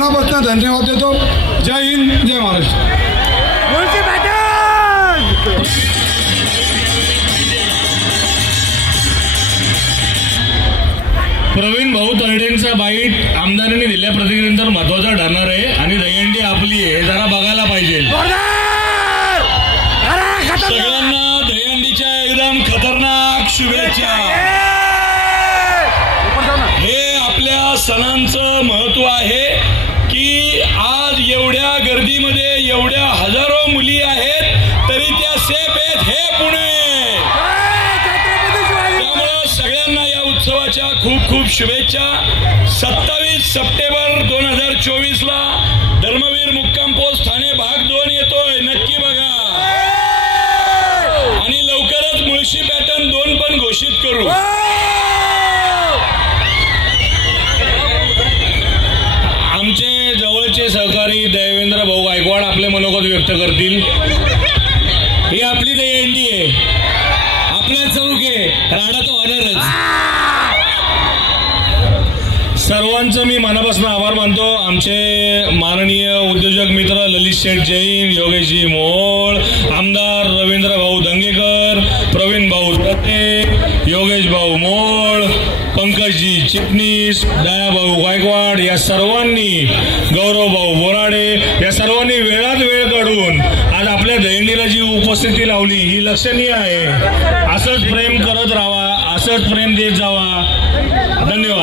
मनापासून धन्यवाद देतो. जय हिंद, जय महाराष्ट्र. प्रवीण भाऊ तरडेंचा बाईट आमदारांनी दिल्या प्रतिक्रियेनंतर महत्वाचा ठरणार आहे आणि दहीहंडी आपली आहे, जरा बघायला पाहिजे. सगळ्यांना दहीहंडीच्या एकदम खतरनाक शुभेच्छा. हे आपल्या सणांचं महत्व आहे की आज एवढ्या गर्दीमध्ये एवढ्या हजारो मुली आहेत तरी त्या सेफ आहेत. हे पुणे. त्यामुळे सगळ्यांना या उत्सवाच्या खूप खूप शुभेच्छा. 27 सप्टेंबर 2024 ला धर्मवीर मुक्काम पोस्ट ठाणे भाग 2 येतोय. नक्की बघा. आणि लवकरच मुळशी पॅटर्न 2 पण घोषित करू. आमचे जवळचे सहकारी देवेंद्र भाऊ गायकवाड आपले मनोगत व्यक्त करतील. ही आपली दहीहंडी आहे, आपला चौक आहे, राडा तो होणारच. सर्वांचं मी मनापासून आभार मानतो. आमचे माननीय उद्योजक मित्र ललित शेठ जैन, योगेशजी मोहोळ, आमदार रवींद्र भाऊ दंगेकर, प्रवीण भाऊ दत्ते, योगेश भाऊ मोहोळ, पंकजजी चिटणीस, दयाभाऊ गायकवाड या सर्वांनी, गौरव भाऊ बोराडे या सर्वांनी वेळात वेळ काढून आज आपल्या दहीहंडीला जी उपस्थिती लावली ही लक्षणीय आहे. असंच प्रेम करत राहा, असंच प्रेम देत जावा. धन्यवाद.